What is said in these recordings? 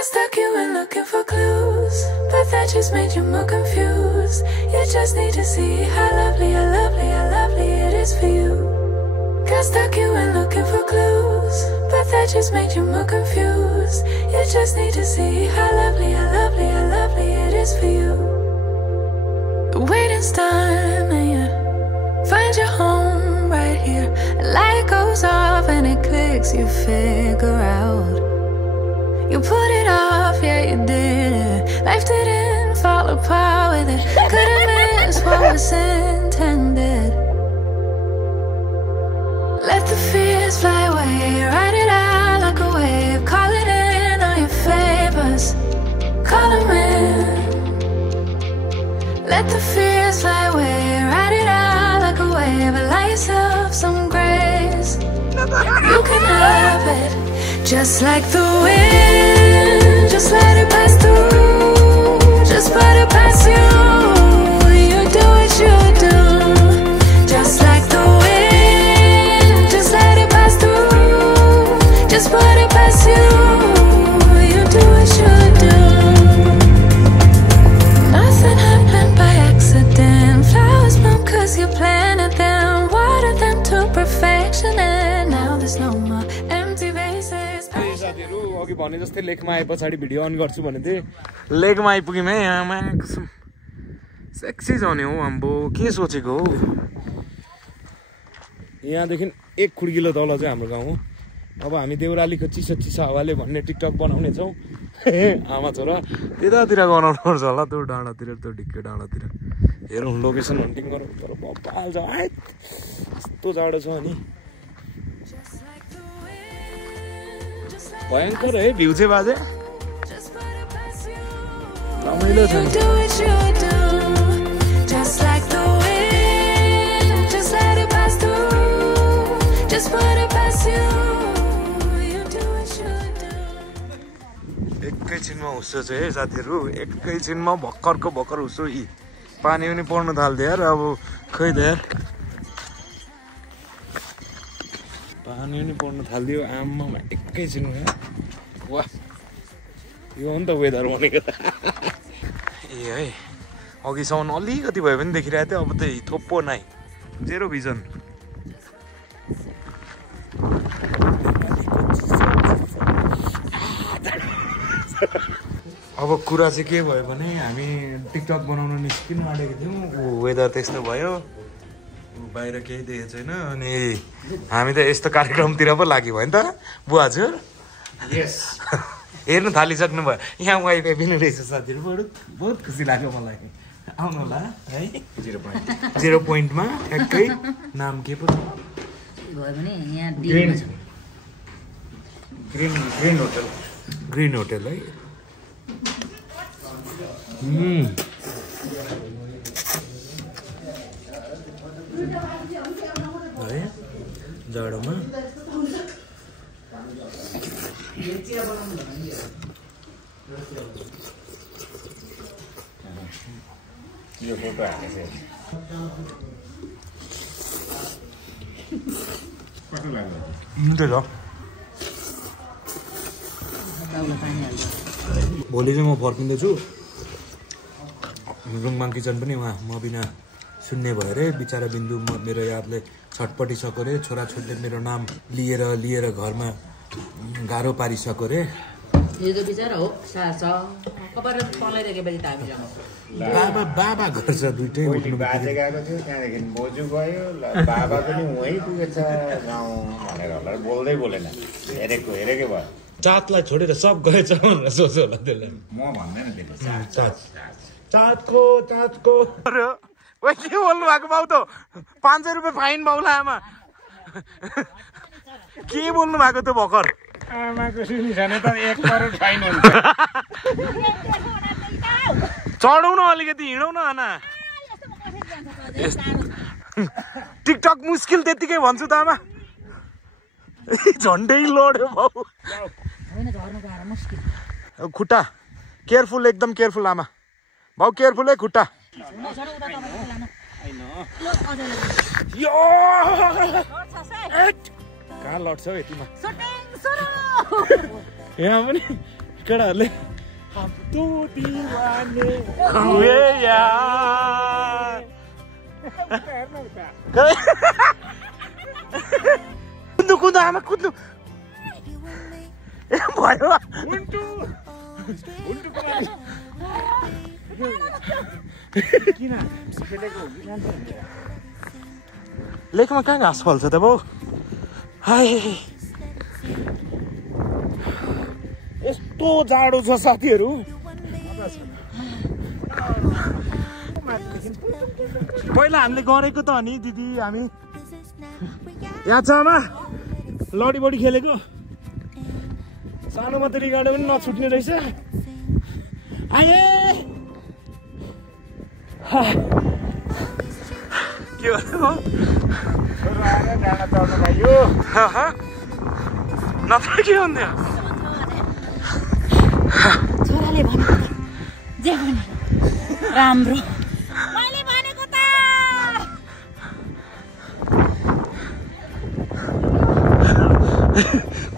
Got stuck, you went looking for clues, but that just made you more confused. You just need to see how lovely, how lovely, how lovely it is for you. Got stuck, you went looking for clues, but that just made you more confused. You just need to see how lovely, how lovely, how lovely it is for you. The waiting's done and you find your home right here. The light goes off and it clicks, you figure out. You put it off, yeah you did. Life didn't fall apart with it. Couldn't miss what was intended. Let the fears fly away, ride it out like a wave. Call it in on your favors, call them in. Let the fears fly away, ride it out like a wave. Allow yourself some grace. You can have it, just like the wind. Just let it pass through, just put it past you. You do what you do, just like the wind. Just let it pass through, just put it past you. You do what you do. Nothing happened by accident. Flowers bloom cause you planted them, watered them to perfection, and now there's no more empty vases. अघि भने जस्तै लेकमा आए पछाडि video on गर्छु भने थिएँ। लेकमा आइपुग्यौँ है। यहाँ कसम सेक्सी जाने हो अम्बो, के सोचेको हो। यहाँदेखि एक खुड्किलो तल चाहिँ हाम्रो गाउँ हो। अब हामी देउरालीको चिसो चिसो हावाले भन्ने टिकटक बनाउने छौँ। आमा छोरा त्यतातिर बनाउनु पर्छ होला, त्यो डाँडातिर, त्यो ढिक्के डाँडातिर। हेरौँ लोकेसन हन्टिङ गरौँ। तर बब्बाल छ है, यस्तो जाडो छ नि। भयङ्कर है भ्यू चाहिँ बाजे, रमाइलो छ। एकैछिनमा हुस्सो छ है साथीहरू, एकैछिनमा भर्खरको भर्खर हुस्सो। यी पानी पनि पर्न थाल्थ्यो यार, अब खै त यार पानी पनि पर्न थालिदियो। आमामा एकैछिनमा वाह, यो हो नि त वेदर भनेको। ए है अघिसम्म अलिकति भयो भने देखिरहेको थियो, अब त थोप्पो नाइ, जेरो भिजन। अब कुरा चाहिँ के भयो भने हामी टिकटक बनाउन निस्किनु आँटेको थियौँ, वेदर त्यस्तो भयो, बाहिर केही देखेको छैन। अनि हामी त यस्तो कार्यक्रमतिर पो लाग्यो भयो नि त बुवा हजुर। यस हेर्नु थालिसक्नु भयो। यहाँ वाइफाई पनि रहेछ साथीहरू, बहुत खुसी लाग्यो मलाई। आउनु होला है 0 पोइन्टमा। ठ्याक्कै नाम के पो छ ग्रिन होटल, ग्रिन होटल है। है जाडोमा यो फोटो हालेको भोलि चाहिँ म फर्किँदैछु। रुङमाङ किचन पनि उहाँ म बिना सुन्ने भएर बिचारा बिन्दु मेरो यादले छटपटिसक्यो रे। छोराछोरीले मेरो नाम लिएर घरमा गाह्रो पारिसक्यो रे। बाबा बाबा गर्छ दुइटै। बाजे गएको थियो, त्यहाँदेखि बोजू गयो, बाबा पनि उहीँ पुगेछ गाउँ भनेर होला, बोल्दै बोलेन, हेरेकै भयो। चाँदलाई छोडेर सब गएछ भनेर सोच्यो होला त्यसले। म भन्दैन चाँदको के बोल्नु भएको बाउ त? 500 रुपियाँ फाइन बाउला आमा। के बोल्नु भएको त भर्खर? आमाको सुनि छैन त 1 करोड फाइन हुन्छ। चढौँ न अलिकति, हिँडौँ न आना। टिकटक मुस्किल त्यतिकै भन्छु त आमा। झन्डै लड्यो बाउ। खुट्टा केयरफुल, एकदम केयरफुल आमा। भाउ केयरफुल है खुट्टा। कहाँ लड्छ हौ यतिमा? यहाँ पनि केटाहरूले कुद्नु कुद्नु आमा कुद्नु ए भयो किन लेकमा कहाँ घाँस फल्छ त बाउ हाय यस्तो जाडो छ साथीहरू पहिला हामीले गरेको त नि दिदी हामी याद छ आमा लडी बडी खेलेको सानोमा त रिगार्डो पनि नछुट्ने रहेछ आए के हो नत्र के हुन्थ्यो छोराले भनेको त जे भने राम्रो मैले भनेको त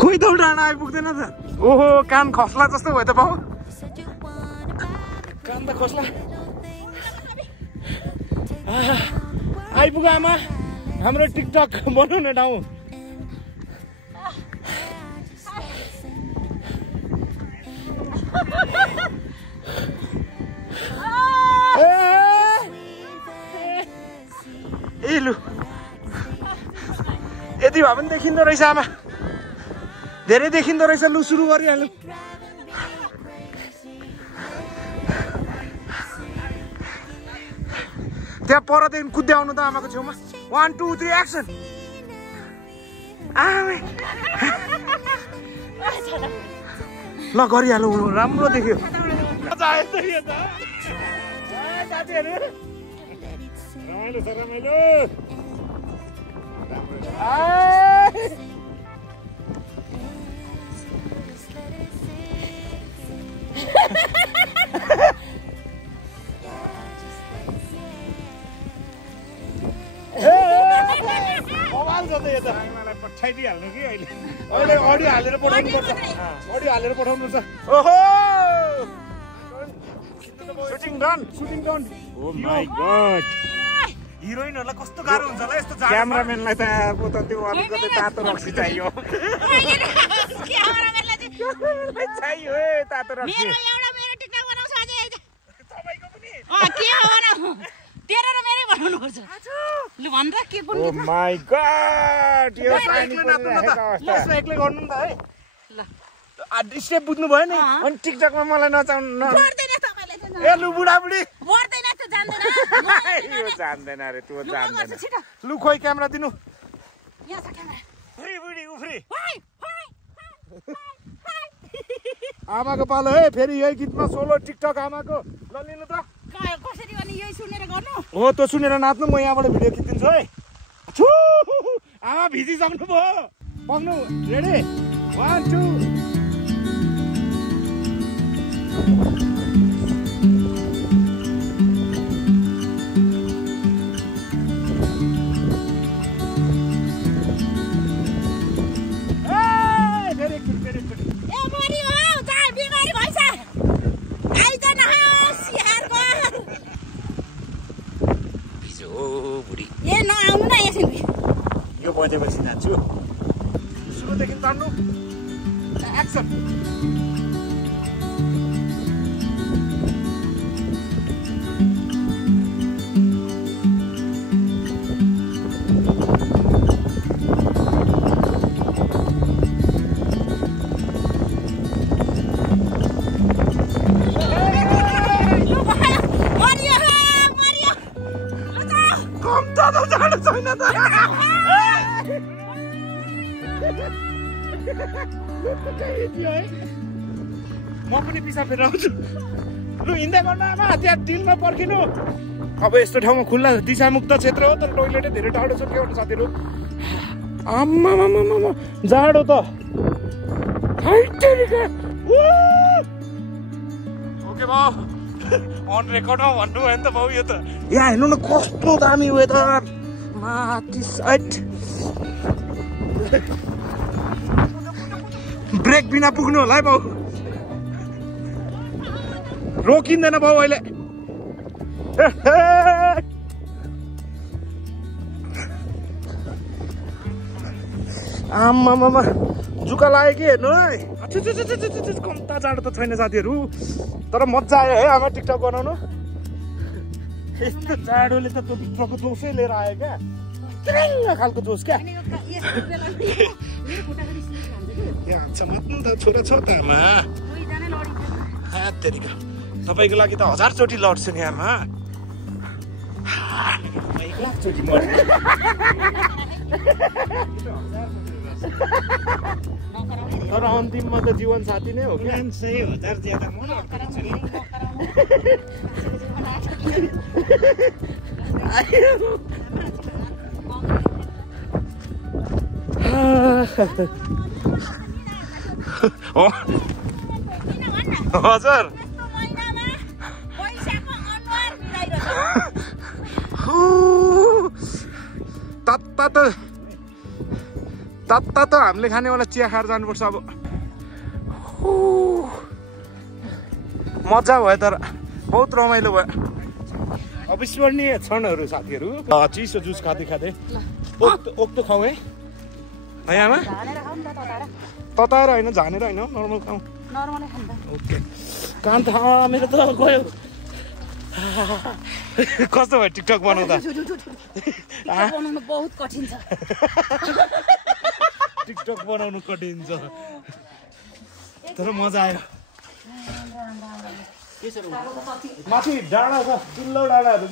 खोइ त डाँडा आइपुग्दैन त ओहो कान खस्ला जस्तो भयो त बाउ कान त खस्ला आइपुग आमा हाम्रो टिकटक बनाउने ठाउँ ए लु यति भए पनि देखिँदो रहेछ आमा धेरै देखिँदो रहेछ लु सुरु गरिहाल्नु त्यहाँ परदेखि कुद्दै आउनु त आमाको छेउमा 1 2 3 एक्सन ल गरिहालु राम्रो देख्यो रमाइलो छ रमाइलो मोबाइल छ त यो त मलाई पठाइदिइहाल्नु कि अहिले अहिले अडियो हालेर पठाउनु पर्छ अडियो हालेर पठाउनु पर्छ ओहो shooting done oh my God हिरोइनहरुलाई कस्तो गाह्रो हुन्छ होला यस्तो क्यामेराम्यानलाई त अब त त्यो अलिकति तातो रक्सी चाहियो क्यामेराम्यानलाई चाहियो ए तातो रक्सी मेरो टिकटक बनाउँछ अझै तपाईको पनि के हो न तेरो र मेरै बनाउनु पर्छ लु भन र के कुन ओ माय गॉड यो पानी पर्छ एक्लै गर्नु नि त है ल स्टेप बुझ्नु भयो नि अनि टिकटकमा मलाई नचाउनु पर्दैन तपाईले ए लु बुढाबुढी पर्दैन त जान्दैन यो जान्दैन रे तँ जान्दैन लु खोइ क्यामेरा दिनु यहाँ छ क्यामेरा उफ्री बुढी उफ्री हाय आमाको पालो है फेरि यही गीतमा सोलो टिकटक आमाको ल लिनु त कसरी अनि यही सुनेर गर्नु हो त सुनेर नाच्नु म यहाँबाट भिडियो खिचिदिन्छु है छु आमा भिजिसक्नु भयो पक्नु रेडी 1 2 यो बजेपछि नाच्छु सुरुदेखि तान्नु एक्सन म पनि पिसा फेर आउँछु लु हिँड्दै गर्नु आमा त्यहाँ डिलमा पर्खिनु अब यस्तो ठाउँमा खुल्ला दिशामुक्त क्षेत्र हो तर टोइलेटै धेरै टाढो छ के गर्नु साथीहरू आम्मा जाडो त ओके बाउ अन रेकर्डमा भन्नुभयो नि त बाउ यो त यहाँ हेर्नु न कस्तो दामी वेदर माथि साइड ब्रेक बिना पुग्नु होला है बाउ रोकिँदैन बाउ अहिले आम्मामा जुका लाग्यो कि हेर्नु है कम्ता जाडो त छैन साथीहरू तर मजा आयो है आमा टिकटक बनाउनु यस्तो जाडोले त त्यो भित्रको जोसै लिएर आयो क्या खालको जोस क्या छोरा छ त आमा तपाईँको लागि त 1000 चोटि लड्छु नि आमा 1 लाख चोटि तर अन्तिममा त जीवन साथी नै हो क्या 1000 ज्यादा म हजुर तत्ता त हामीले खानेवाला चिया खाएर जानुपर्छ अब मजा भयो तर बहुत रमाइलो भयो अविस्मरणीय क्षणहरू साथीहरू चिसो जुस खाँदै खाँदै ओक्तो खाउँ है आमा तताएर होइन झानेर होइन नर्मल खाउँ ओके कान त मेरो त गयो कस्तो भयो टिकटक बनाउँदा बहुत कठिन छ टिकटक बनाउनु कठिन छ तर मजा आयो माथि डाँडा छ चिल्लो डाँडाहरू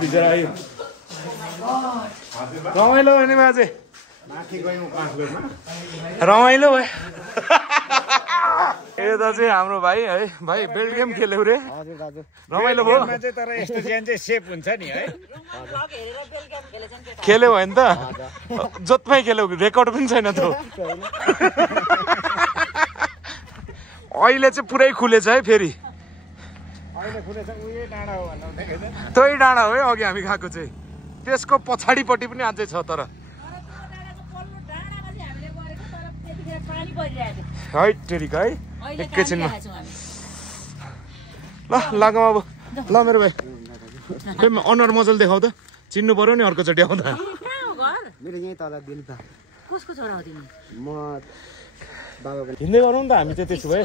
भित्र आयो रमाइलो भयो नि बाजे रमाइलो भयो यता चाहिँ हाम्रो भाइ है भाइ बेल्ट गेम खेल्यो रे रमाइलो भयो तर यस्तो ज्यान चाहिँ सेफ हुन्छ नि है खेल्यो भयो नि त जोतमै खेल्यो रेकर्ड पनि छैन त्यो अहिले चाहिँ पुरै खुलेछ है फेरि त्यही डाँडा हो है अघि हामी गएको चाहिँ त्यसको पछाडिपट्टि पनि अझै छ तर है टेरिका है एकैछिनमा ल लागौँ अब ल मेरो भाइ खोइ अनुहार मजाले देखाउ त चिन्नु पर्यो नि अर्कोचोटि आउँदा मेरो यहीँ तल दिनु त कसको छोरा हो तिमी म बाबाको हिँड्दै गरौँ त हामी चाहिँ त्यसो भए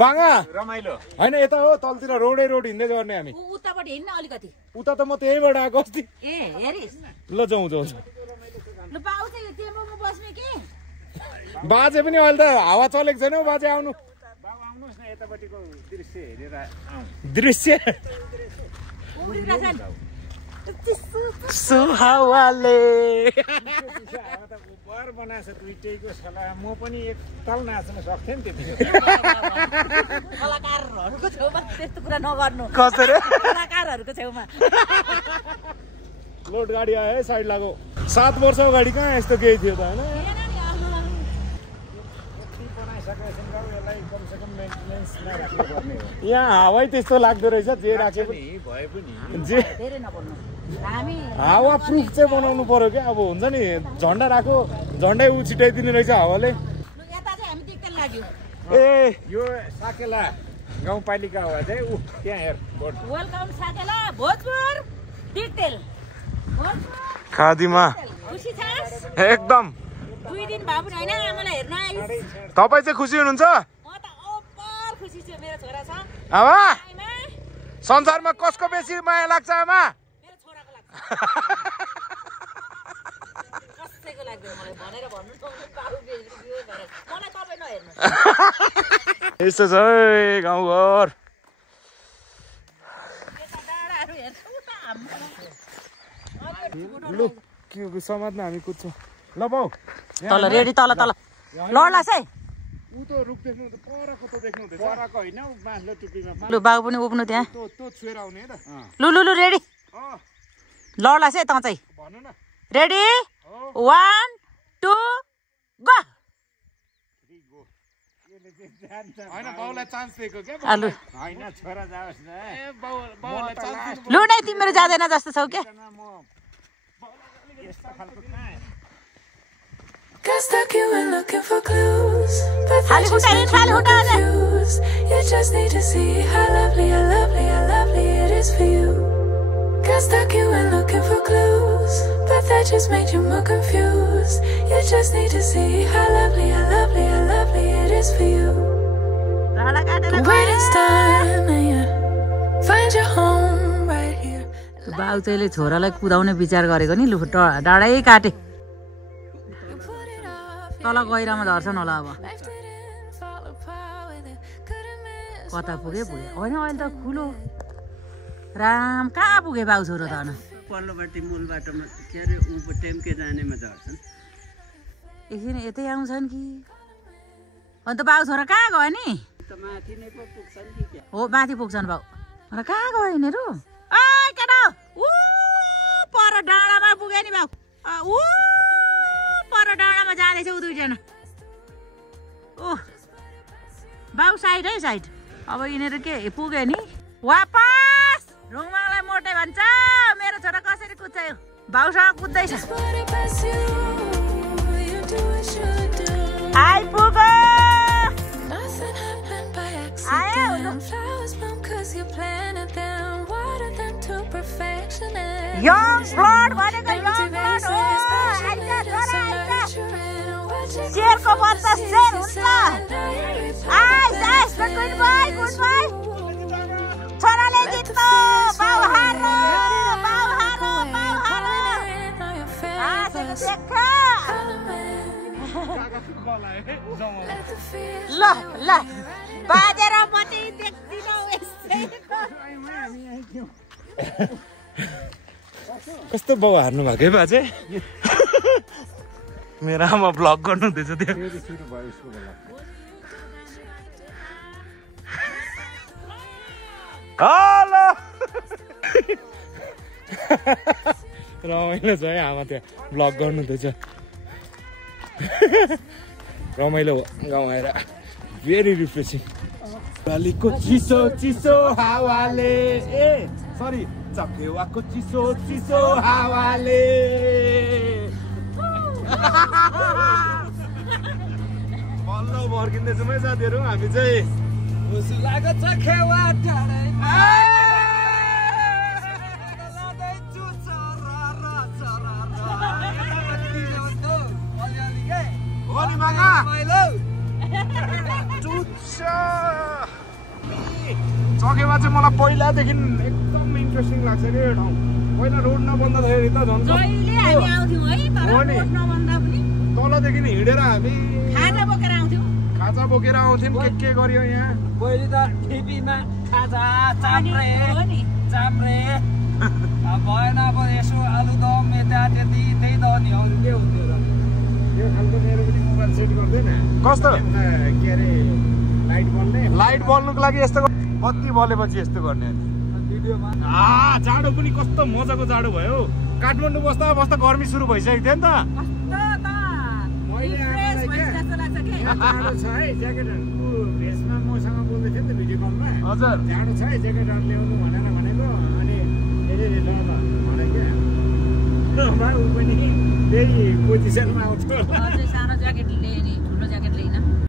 बाङा रमाइलो होइन यता हो तलतिर रोडै रोड हिँड्दै गर्ने हामी उतापट्टि हिँड्न अलिकति उता त म त्यहीबाट आएको अस्ति ए हेरिस् ल जाउँ जाउँ ल बाउ चाहिँ टेम्पोमा बस्ने के बाजे पनि अहिले त हावा चलेको छैन हौ बाजे आउनु बाबु आउनुहोस् न यतापट्टिको दृश्य हेरेर दृश्य हावाले बर बनाएको छ दुइटैको सल्लाह म पनि एकताल नाच्न सक्थेँ नि त्यति कलाकारहरूको छेउमा त्यस्तो कुरा नगर्नु कसरी कलाकारहरूको छेउमा लोड गाडी आयो है साइड लाग्यो 7 वर्ष अगाडि कहाँ यस्तो केही थियो त होइन यहाँ हावै त्यस्तो लाग्दो रहेछ जे राखे पनि भए पनि जे धेरै नबोल्नु हामी हावा प्रुफ चाहिँ बनाउनु पर्यो क्या अब हुन्छ नि झन्डा राखो झन्डै छिटाइदिने रहेछ हावाले यता चाहिँ हामी देख्न लाग्यो ए यो साकेला गाउँपालिका हो चाहिँ ऊ त्यहाँ हेर बोर्ड वेलकम साकेला भोजपुर डिटेल खादीमा खुसी छस् एकदम 2 दिन भए पनि होइन आमालाई हेर्न आइस तपाईँ चाहिँ खुसी हुनुहुन्छ म त ओपर खुसी छु मेरो छोरा छ आमा आमा संसारमा कसको बेसी माया लाग्छ आमा मेरो छोराको लाग्छ कसैको लाग्दैन मलाई भनेर भन्नु सक्नु बाबु बिहे गरेर मलाई तपाईँ नहेर्नु यस्तो छ है गाउँघर डाँडाहरू हेर्छु त लु के समाजमा हामी कुद्छौँ ल बाउ तल रेडी तल तल लड्लास् है ऊ त रुख देख्नु त परको त देख्नु हुँदैछ परको होइन ऊ बाँझो टुपीमा लु बाबु पनि उब्नु त्यहाँ त्यो छुएर आउने है त लु लु लु रेडी लड्लास् है त चाहिँ भन्नु न रेडी 1 2 गो होइन बाउलाई चान्स दिएको क्या लु होइन छोरा जाओस् न बाउलाई चान्स लु नै तिमीहरू जाँदैन जस्तो छौ क्या यस्तो खालको कहाँ Got stuck, you were looking for clues, but that just made you more confused. You just need to see how lovely, how lovely, how lovely it is for you. Got stuck, you went looking for clues, but that just made you more confused. You just need to see how lovely, how lovely, how lovely it is for you. The waiting's done and you find your home right here. बाउ चाहिँले छोरालाई कुदाउने विचार गरेको नि लु डाँडै काटे तल गहिरामा झर्छन् होला अब कता पुगे होइन अहिले त खुलो राम कहाँ पुगे बाउ छोरो त पल्लोपट्टि मूल बाटोमा के अरे ऊ टेम्के जानेमा झर्छन् एकछिन यतै आउँछन् कि अन्त बाउ छोरा कहाँ गयो नि माथि नै पो पुग्छन् कि क्या हो माथि पुग्छन् बाउ अन्त कहाँ गयो यिनीहरू केटा ऊ पर डाँडामा पुगे नि बाउ ऊ पर डाँडामा जाँदैछ ऊ दुईजना ओ बाउ साइड है साइड अब यिनीहरू के पुगे नि वापस रुमालाई मोटे भन्छ मेरो छोरा कसरी कुद्छ यो बाउसँग कुद्दैछ आइपुग्यो Young blood भनेको young blood हो आइजा छोरा आइजा शेरको बच्चा शेर हुन्छ आइज गुड बाई छोराले जित्यो बाउ हारो ल बाजेर मती देख्दिनौ कस्तो बाउ हार्नु भएको है बाजे मेरो आमा भ्लग गर्नु हुँदैछ त्यो हेलो रमाइलो छ है आमा त्यहाँ भ्लग गर्नु हुँदैछ रमाइलो गाउँ आएर भेरी रिफ्रेसिङ बालीको चिसो चिसो हावाले ए सरी चकेवाको चिसो चिसो हावाले बल्ल भर्किँदैछौँ है साथीहरू हामी चाहिँ मुसुलाको चकेवा चकेवा चाहिँ मलाई पहिलादेखि एकदम इन्ट्रेस्टिङ लाग्छ नि यो ठाउँ पहिला रोड नबन्दाखेरि त झन् तलदेखि हिँडेर हामी खाजा बोकेर आउँथ्यौँ के गर्यो यहाँ पहिले त टिभीमा खाजा चाम्रे भएन अब यसो आलुदम यता त्यति त्यही त नि के हुन्थ्यो र यो खालको मेरो पनि मोबाइल सेट गर्दैन कस्तो के अरे लाइट बल्नुको लागि यस्तो बत्ती बलेपछि यस्तो गर्ने भिडियोमा जाडो पनि कस्तो मजाको जाडो भयो काठमाडौँ बस्दा बस्दा गर्मी सुरु भइसकेको थियो नि त जाडो छ है ज्याकेटहरू भेस्टमा मसँग बोल्दै थियो नि त भिडियो कलमा हजुर जाडो छ है ज्याकेटहरू ल्याउनु भनेर भनेको अनि ल भने क्या ऊ पनि त्यही पोजिसनमा आउँछ सानो ज्याकेट लिएर